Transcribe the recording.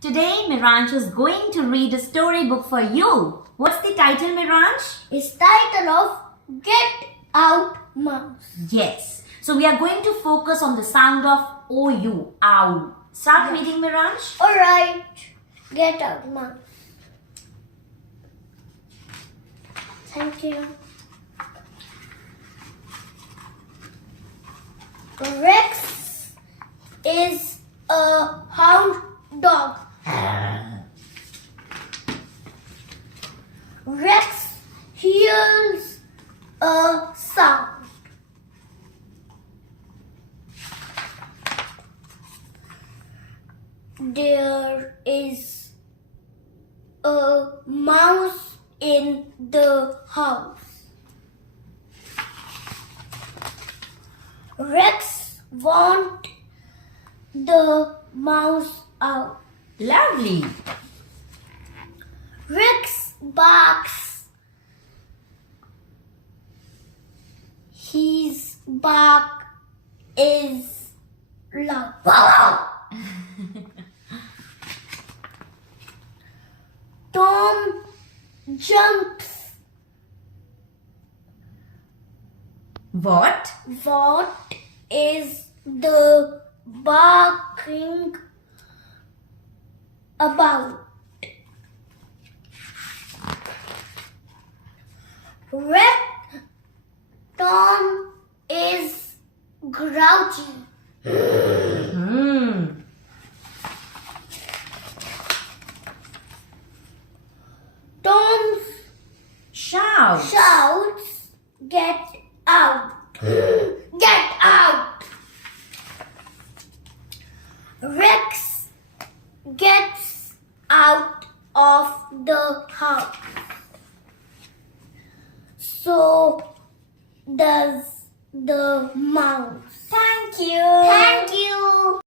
Today, Miransh is going to read a storybook for you. What's the title, Miransh? It's title of Get Out Mouse. Yes. So we are going to focus on the sound of OU. Ow. Start reading, Miransh. Alright, Get Out Mouse. Thank you. Rex is a hound dog. Rex hears a sound. There is a mouse in the house. Rex wants the mouse out. Lovely. Rex barks. His bark is loud. Tom jumps. What? What is the barking about? Red Tom is grouchy. Tom shouts, "Get out! Get out!" Rex gets out of the house. So does the mouse. Thank you. Thank you.